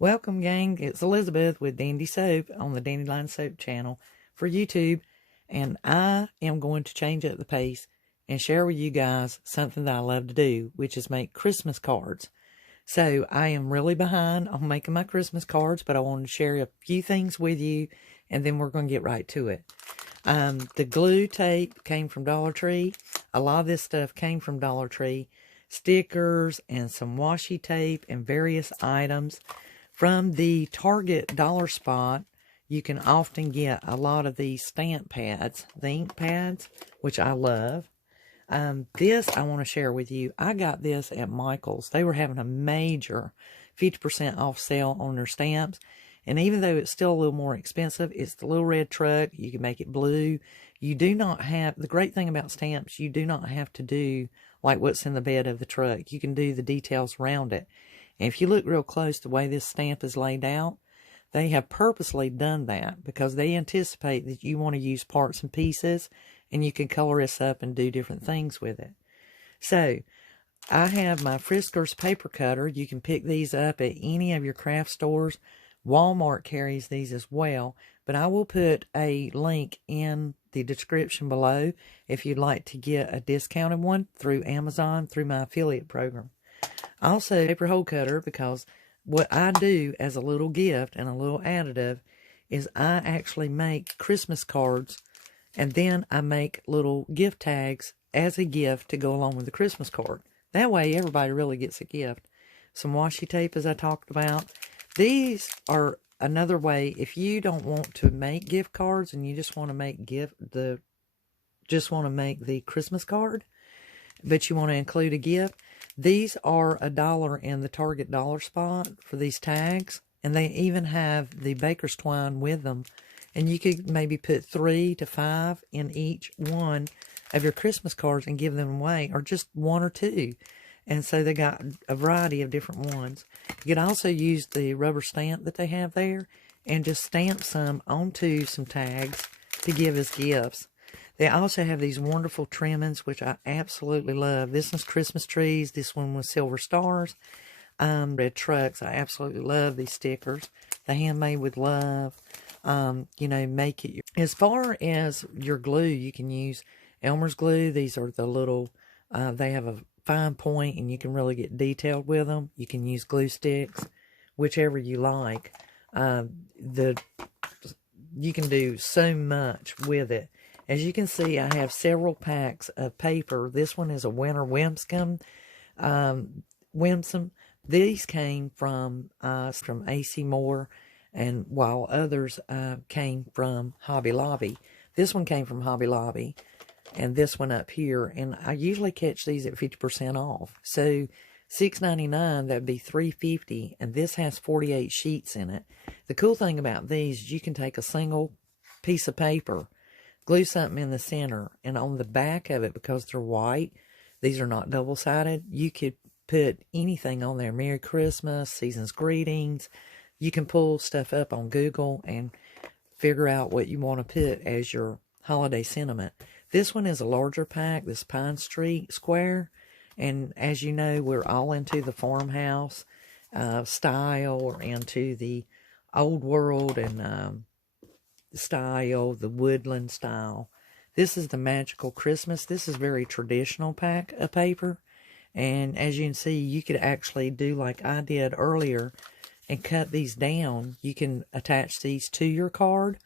Welcome, gang. It's Elizabeth with Dandysoap on the Dandelion Soap Channel for YouTube, and I am going to change up the pace and share with you guys something that I love to do, which is make Christmas cards. So I am really behind on making my Christmas cards, but I wanted to share a few things with you, and then we're going to get right to it. The glue tape came from Dollar Tree. A lot of this stuff came from Dollar Tree. Stickers and some washi tape and various items. From the Target dollar spot, you can often get a lot of these stamp pads, the ink pads, which I love. This I want to share with you. I got this at Michael's. They were having a major 50% off sale on their stamps. And even though it's still a little more expensive, it's the little red truck. You can make it blue. You do not have, the great thing about stamps, you do not have to do like what's in the bed of the truck. You can do the details around it. And if you look real close, the way this stamp is laid out, they have purposely done that because they anticipate that you want to use parts and pieces, and you can color this up and do different things with it. So, I have my Friskers paper cutter. You can pick these up at any of your craft stores. Walmart carries these as well, but I will put a link in the description below if you'd like to get a discounted one through Amazon through my affiliate program. Also, paper hole cutter, because what I do as a little gift and a little additive is I actually make Christmas cards, and then I make little gift tags as a gift to go along with the Christmas card. That way, everybody really gets a gift. Some washi tape, as I talked about. These are another way, if you don't want to make gift cards and you just want to make the Christmas card, but you want to include a gift, these are $1 in the Target dollar spot for these tags, and they even have the baker's twine with them, and you could maybe put 3 to 5 in each one of your Christmas cards and give them away, or just 1 or 2. And so they got a variety of different ones. You could also use the rubber stamp that they have there and just stamp some onto some tags to give as gifts. They also have these wonderful trimmings, which I absolutely love. This one's Christmas trees. This one was silver stars. Red trucks. I absolutely love these stickers. The Handmade with Love. Make it. As far as your glue, you can use Elmer's glue. These are the little, they have a fine point and you can really get detailed with them. You can use glue sticks, whichever you like. You can do so much with it. As you can see, I have several packs of paper. This one is a winter whimsum. These came from AC Moore, and while others came from Hobby Lobby. This one came from Hobby Lobby, and this one up here. And I usually catch these at 50% off. So $6.99, that'd be $3.50, and this has 48 sheets in it. The cool thing about these is you can take a single piece of paper, glue something in the center, and on the back of it, because they're white, these are not double-sided, you could put anything on there. Merry Christmas, Season's Greetings. You can pull stuff up on Google and figure out what you want to put as your holiday sentiment. This one is a larger pack, this Pine Street Square, and as you know, we're all into the farmhouse style, or into the old world and style, the woodland style. This is the Magical Christmas. This is very traditional pack of paper, and as you can see, you could actually do like I did earlier and cut these down. You can attach these to your card,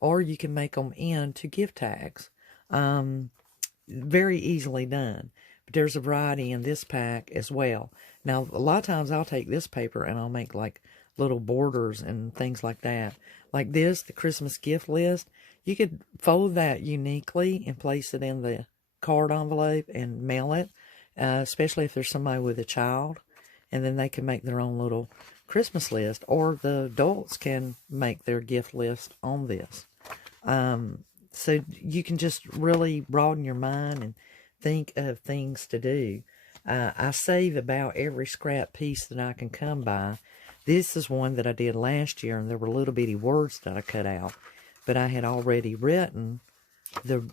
or you can make them into gift tags. Very easily done. But there's a variety in this pack as well. Now, a lot of times I'll take this paper and I'll make like little borders and things like that. Like this, the Christmas gift list, you could fold that uniquely and place it in the card envelope and mail it, especially if there's somebody with a child, and then they can make their own little Christmas list, or the adults can make their gift list on this. So you can just really broaden your mind and think of things to do. I save about every scrap piece that I can come by. This is one that I did last year, and there were little bitty words that I cut out. But I had already written the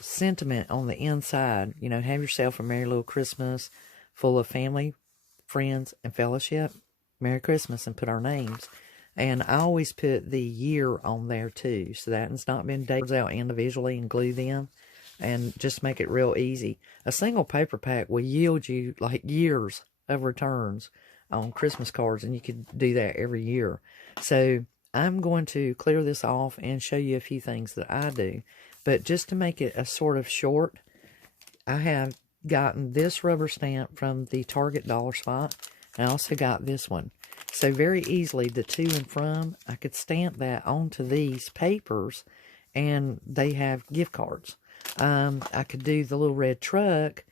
sentiment on the inside. You know, have yourself a merry little Christmas full of family, friends, and fellowship. Merry Christmas and put our names. And I always put the year on there too, so that it's not been dated out individually and glue them and just make it real easy. A single paper pack will yield you like years of returns on Christmas cards, and you could do that every year. So I'm going to clear this off and show you a few things that I do. But just to make it a sort of short, I have gotten this rubber stamp from the Target dollar spot. I also got this one. So very easily, the to and from, I could stamp that onto these papers, and they have gift cards. I could do the little red truck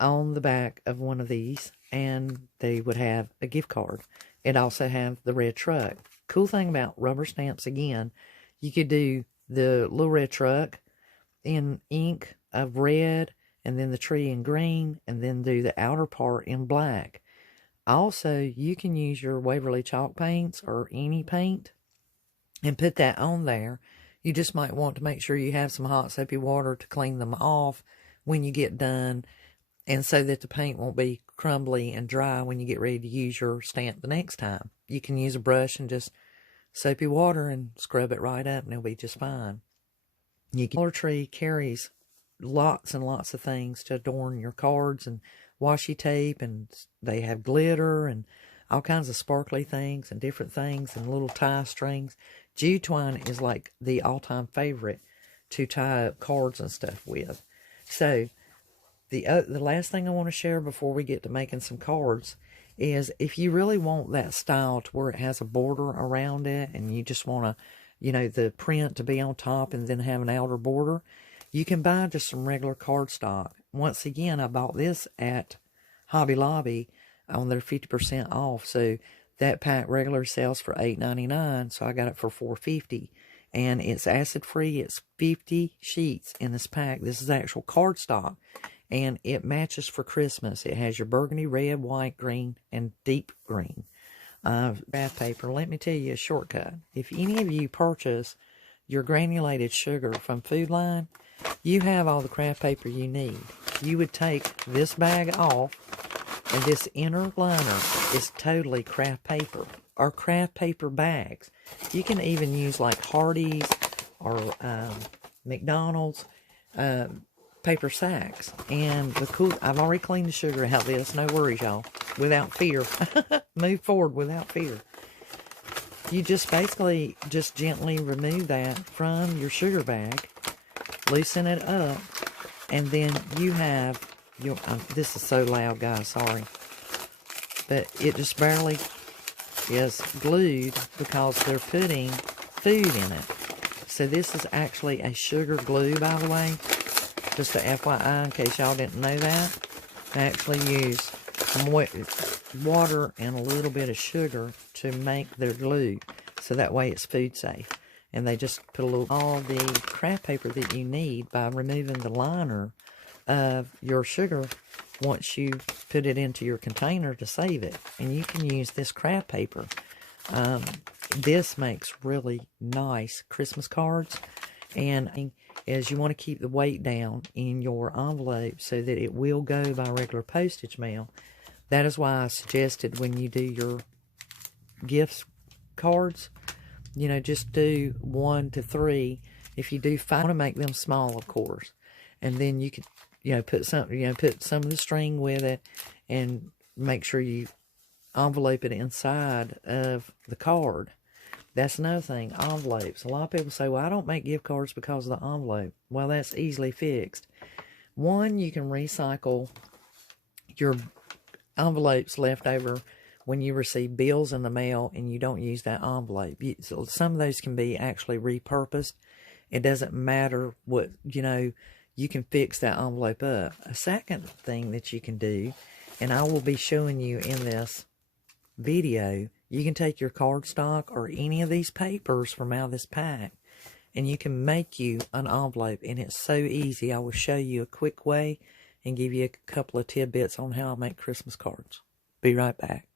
on the back of one of these, and they would have a gift card. It also have the red truck. Cool thing about rubber stamps, again, you could do the little red truck in ink of red, and then the tree in green, and then do the outer part in black. Also, you can use your Waverly chalk paints or any paint and put that on there. You just might want to make sure you have some hot soapy water to clean them off when you get done, and so that the paint won't be crumbly and dry when you get ready to use your stamp the next time. You can use a brush and just soapy water and scrub it right up, and it'll be just fine. Dollar Tree carries lots and lots of things to adorn your cards, and washi tape, and they have glitter and all kinds of sparkly things and different things and little tie strings. Jute twine is like the all-time favorite to tie up cards and stuff with. So the last thing I want to share before we get to making some cards is, if you really want that style to where it has a border around it, and you just want to, you know, the print to be on top and then have an outer border, you can buy just some regular cardstock. Once again, I bought this at Hobby Lobby on their 50% off. So that pack regular sells for $8.99, so I got it for $4.50. And it's acid-free. It's 50 sheets in this pack. This is actual cardstock, and it matches for Christmas. It has your burgundy, red, white, green, and deep green. Craft paper. Let me tell you a shortcut. If any of you purchase your granulated sugar from Food Line, you have all the craft paper you need. You would take this bag off, and this inner liner is totally craft paper, or craft paper bags. You can even use like Hardee's or McDonald's paper sacks. And the cool, I've already cleaned the sugar out of this, no worries, y'all, without fear. Move forward without fear. You just basically just gently remove that from your sugar bag, loosen it up, and then you have your, this is so loud, guys, sorry, but it just barely is glued because they're putting food in it. So this is actually a sugar glue, by the way, just a FYI in case y'all didn't know that. I actually use water and a little bit of sugar to make their glue, so that way it's food safe. And they just put a little, all the craft paper that you need by removing the liner of your sugar once you put it into your container to save it. And you can use this craft paper. This makes really nice Christmas cards. And as you want to keep the weight down in your envelope so that it will go by regular postage mail, that is why I suggested when you do your gift cards, you know, just do 1 to 3. If you do 5, I want to make them small, of course. And then you could, you know, put some of the string with it, and make sure you envelope it inside of the card. That's another thing, envelopes. A lot of people say, well, I don't make gift cards because of the envelope. Well, that's easily fixed. One, you can recycle your envelopes left over when you receive bills in the mail and you don't use that envelope. So some of those can be actually repurposed. It doesn't matter what, you know, you can fix that envelope up. A second thing that you can do, and I will be showing you in this video, you can take your cardstock or any of these papers from out of this pack, and you can make you an envelope, and it's so easy. I will show you a quick way and give you a couple of tidbits on how I make Christmas cards. Be right back.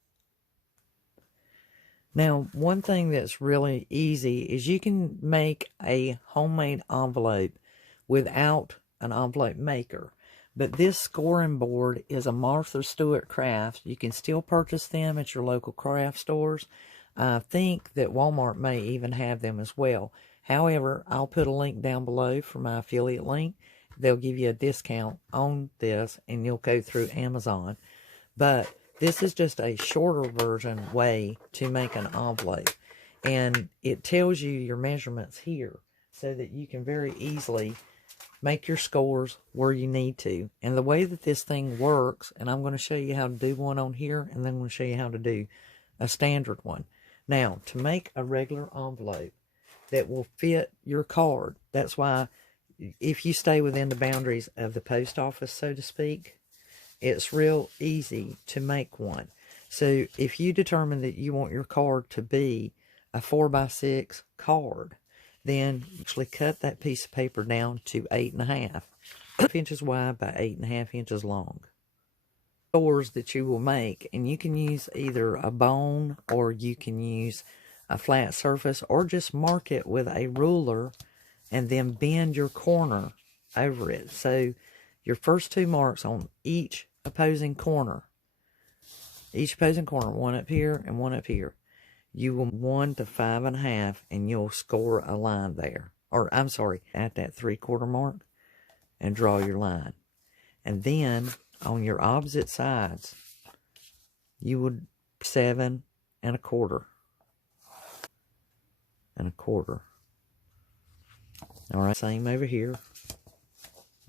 Now, one thing that's really easy is you can make a homemade envelope without an envelope maker. But this scoring board is a Martha Stewart craft. You can still purchase them at your local craft stores. I think that Walmart may even have them as well. However, I'll put a link down below for my affiliate link. They'll give you a discount on this, and you'll go through Amazon. But this is just a shorter version way to make an envelope. And it tells you your measurements here so that you can very easily make your scores where you need to. And the way that this thing works, and I'm going to show you how to do one on here, and then I'm going to show you how to do a standard one. Now, to make a regular envelope that will fit your card, that's why if you stay within the boundaries of the post office, so to speak, it's real easy to make one. So if you determine that you want your card to be a 4x6 card, then you actually cut that piece of paper down to 8.5 inches wide by 8.5 inches long. Scores that you will make, and you can use either a bone or you can use a flat surface, or just mark it with a ruler and then bend your corner over it. So your first two marks on each opposing corner, one up here and one up here, you will 1 to 5.5, and you'll score a line there. Or, I'm sorry, at that 3/4 mark, and draw your line. And then, on your opposite sides, you would 7.25. Alright, same over here.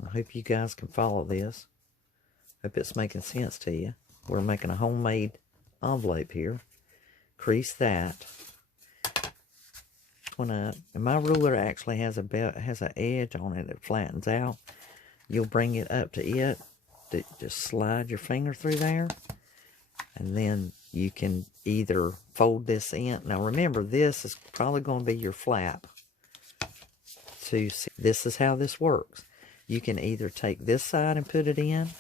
I hope you guys can follow this. Hope it's making sense to you. We're making a homemade envelope here. Crease that one up, and my ruler actually has an edge on it that flattens out. You'll bring it up to it, just slide your finger through there, and then you can either fold this in. Now remember, this is probably going to be your flap. So this is how this works. You can either take this side and put it in,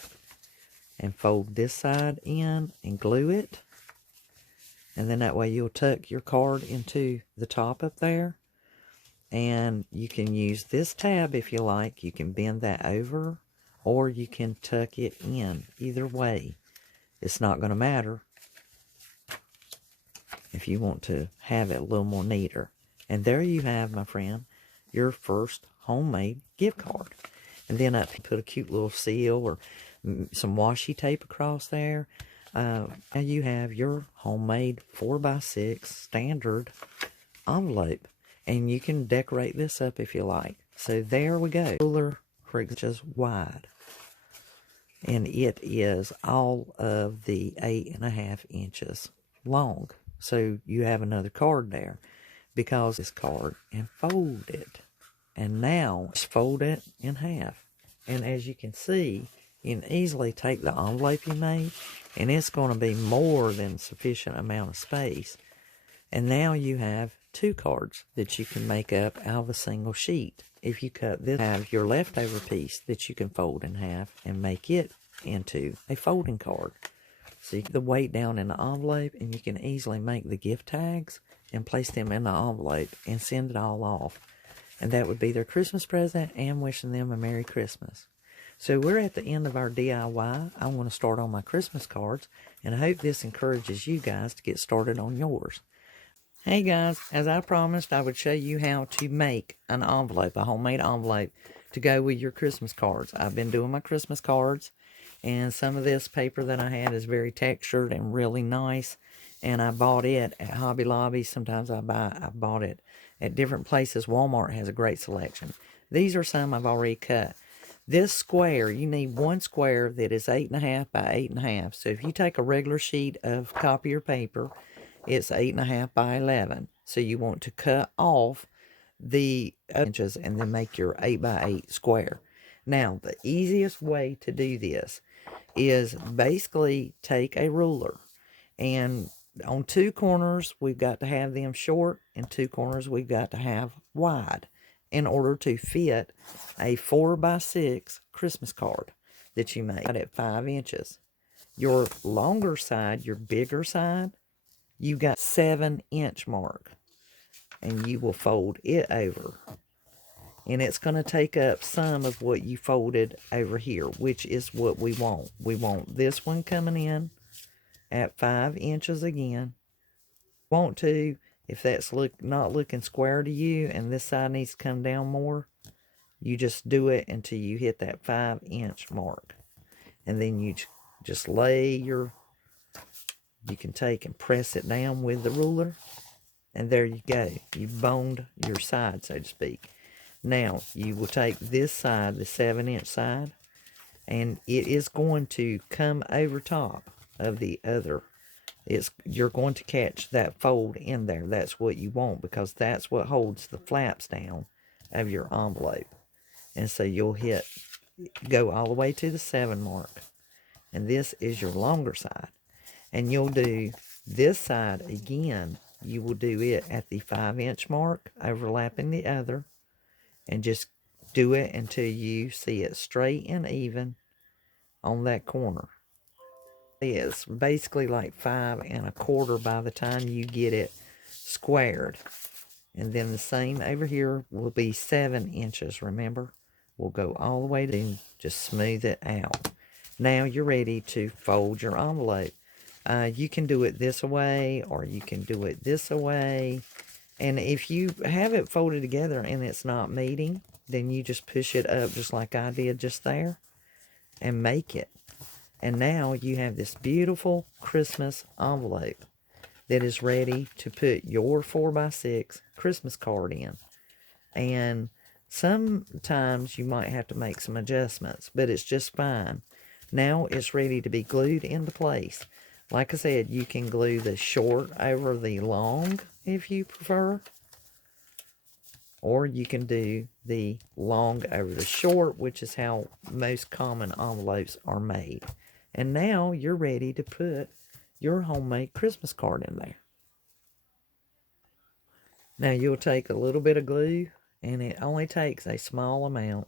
and fold this side in and glue it. And then that way you'll tuck your card into the top up there. And you can use this tab if you like. You can bend that over, or you can tuck it in. Either way, it's not going to matter if you want to have it a little more neater. And there you have, my friend, your first homemade gift card. And then up, put a cute little seal or some washi tape across there. Now you have your homemade 4x6 standard envelope, and you can decorate this up if you like. So there we go. Ruler 3 inches wide, and it is all of the 8.5 inches long. So you have another card there, because this card, and fold it, and now fold it in half. And as you can see, you can easily take the envelope you made, and it's going to be more than sufficient amount of space. And now you have two cards that you can make up out of a single sheet. If you cut this, have your leftover piece that you can fold in half and make it into a folding card. So you get the weight down in the envelope, and you can easily make the gift tags and place them in the envelope and send it all off. And that would be their Christmas present and wishing them a Merry Christmas. So we're at the end of our DIY. I want to start on my Christmas cards, and I hope this encourages you guys to get started on yours. Hey guys, as I promised, I would show you how to make an envelope, a homemade envelope, to go with your Christmas cards. I've been doing my Christmas cards, and some of this paper that I had is very textured and really nice, and I bought it at Hobby Lobby. Sometimes I bought it at different places. Walmart has a great selection. These are some I've already cut. This square, you need one square that is 8.5 by 8.5. So if you take a regular sheet of copier paper, it's 8.5 by 11. So you want to cut off the inches and then make your 8 by 8 square. Now, the easiest way to do this is basically take a ruler, and on two corners we've got to have them short, and two corners we've got to have wide, in order to fit a 4x6 Christmas card that you made at 5 inches. Your longer side, your bigger side, you got 7-inch mark, and you will fold it over And it's going to take up some of what you folded over here, which is what we want. We want this one coming in at 5 inches again. Want to, if that's not looking square to you and this side needs to come down more, you just do it until you hit that 5-inch mark. And then you just lay you can take and press it down with the ruler. And there you go. You've boned your side, so to speak. Now, you will take this side, the 7-inch side, and it is going to come over top of the other. You're going to catch that fold in there. That's what you want, because that's what holds the flaps down of your envelope. And so you'll go all the way to the 7 mark. And this is your longer side. And you'll do this side again. You will do it at the 5-inch mark, overlapping the other. And just do it until you see it straight and even on that corner. It's basically like 5 1/4 by the time you get it squared. And then the same over here will be 7 inches, remember? We'll go all the way to just smooth it out. Now you're ready to fold your envelope. You can do it this way, or you can do it this way. And if you have it folded together and it's not meeting, then you just push it up just like I did just there and make it. And now you have this beautiful Christmas envelope that is ready to put your 4x6 Christmas card in. And sometimes you might have to make some adjustments, but it's just fine. Now it's ready to be glued into place. Like I said, you can glue the short over the long if you prefer. Or you can do the long over the short, which is how most common envelopes are made. And now you're ready to put your homemade Christmas card in there. Now you'll take a little bit of glue, and it only takes a small amount.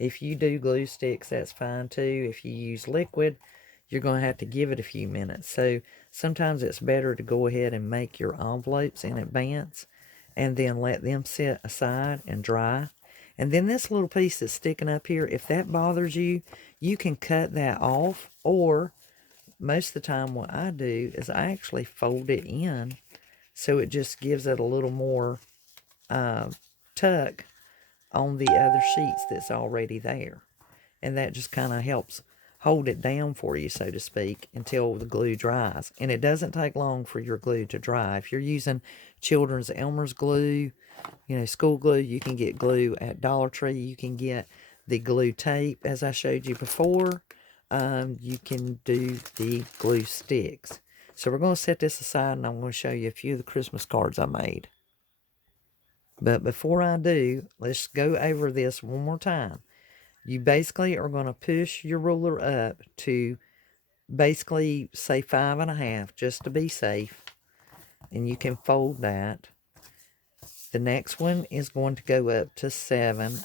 If you do glue sticks, that's fine too. If you use liquid, you're going to have to give it a few minutes. So sometimes it's better to go ahead and make your envelopes in advance and then let them sit aside and dry. And then this little piece that's sticking up here, if that bothers you, you can cut that off. Or most of the time what I do is I actually fold it in, so it just gives it a little more tuck on the other sheets that's already there. And that just kind of helps hold it down for you, so to speak, until the glue dries. And it doesn't take long for your glue to dry. If you're using Children's Elmer's glue, school glue, you can get glue at Dollar Tree. You can get the glue tape, as I showed you before. You can do the glue sticks. So we're going to set this aside, and I'm going to show you a few of the Christmas cards I made. But before I do, let's go over this one more time. You basically are going to push your ruler up to basically say 5 1/2, just to be safe. And you can fold that. The next one is going to go up to 7.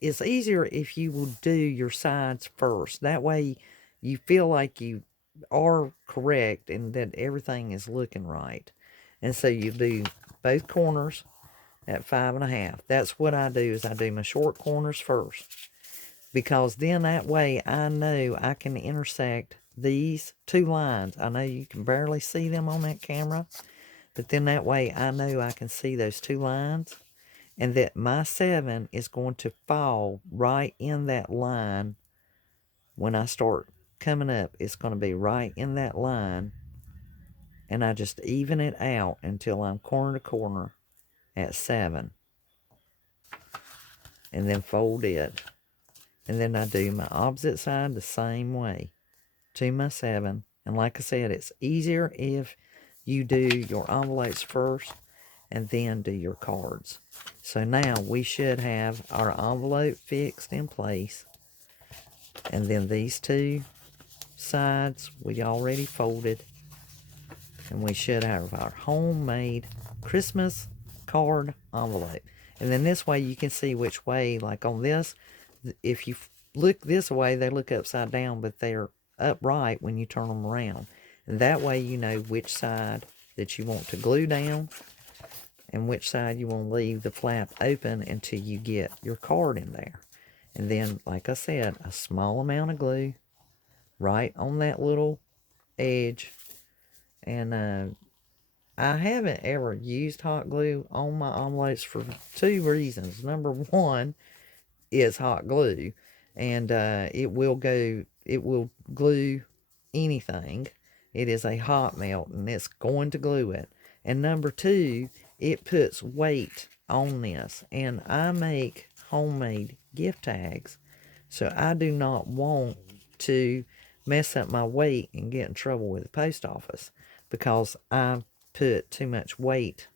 It's easier if you will do your sides first. That way you feel like you are correct and that everything is looking right. And so you do both corners at 5 1/2. That's what I do, is I do my short corners first. Because then that way I know I can intersect these 2 lines. I know you can barely see them on that camera, but then that way I know I can see those 2 lines, and that my 7 is going to fall right in that line. When I start coming up, it's going to be right in that line, and I just even it out until I'm corner to corner at 7, and then fold it. And then I do my opposite side the same way to my 7. And like I said, it's easier if you do your envelopes first and then do your cards. So now we should have our envelope fixed in place. And then these 2 sides we already folded. And we should have our homemade Christmas card envelope. And then this way you can see which way, like on this, if you look this way, they look upside down, but they're upright when you turn them around. And that way you know which side that you want to glue down and which side you want to leave the flap open until you get your card in there. And then, like I said, a small amount of glue right on that little edge. And I haven't ever used hot glue on my envelopes for two reasons. Number one is hot glue, and it will glue anything. It is a hot melt, and it's going to glue it. And number two, it puts weight on this, and I make homemade gift tags, so I do not want to mess up my weight and get in trouble with the post office because I put too much weight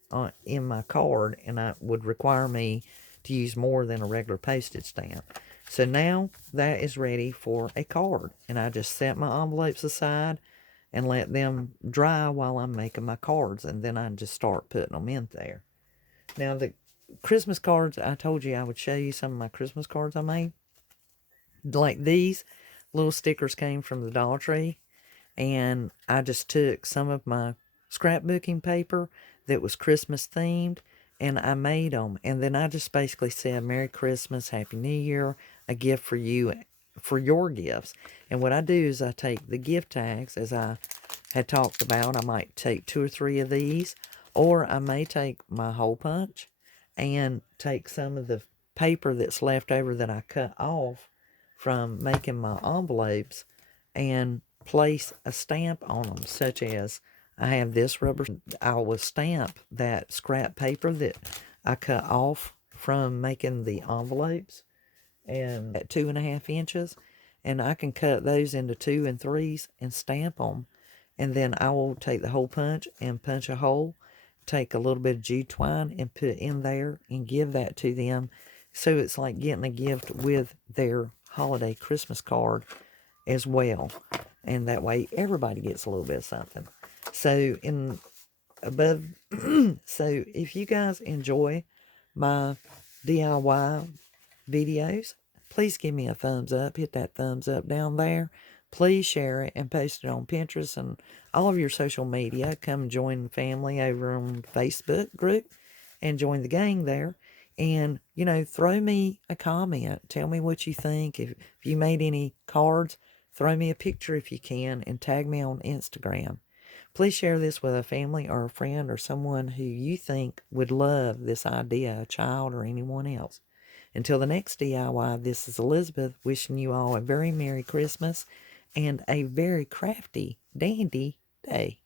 in my card, and it would require me to use more than a regular postage stamp. So now that is ready for a card, and I just set my envelopes aside and let them dry while I'm making my cards, and then I just start putting them in there. Now the Christmas cards, I told you I would show you some of my Christmas cards I made. Like these little stickers came from the Dollar Tree, and I just took some of my scrapbooking paper that was Christmas themed, and I made them. And then I just basically said, Merry Christmas, Happy New Year, a gift for you, for your gifts. And what I do is I take the gift tags, as I had talked about. I might take 2 or 3 of these, or I may take my hole punch and take some of the paper that's left over that I cut off from making my envelopes and place a stamp on them, such as I have this rubber. I will stamp that scrap paper that I cut off from making the envelopes, and at 2.5 inches, and I can cut those into 2 and 3s and stamp them. And then I will take the hole punch and punch a hole, take a little bit of jute twine and put in there and give that to them. So it's like getting a gift with their holiday Christmas card as well. And that way everybody gets a little bit of something. So so if you guys enjoy my DIY videos, please give me a thumbs up. Hit that thumbs up down there. Please share it and post it on Pinterest and all of your social media. Come join the family over on Facebook group and join the gang there. And, throw me a comment. Tell me what you think. If you made any cards, throw me a picture if you can, and tag me on Instagram. Please share this with a family or a friend or someone who you think would love this idea, a child or anyone else. Until the next DIY, this is Elizabeth wishing you all a very Merry Christmas and a very crafty, dandy day.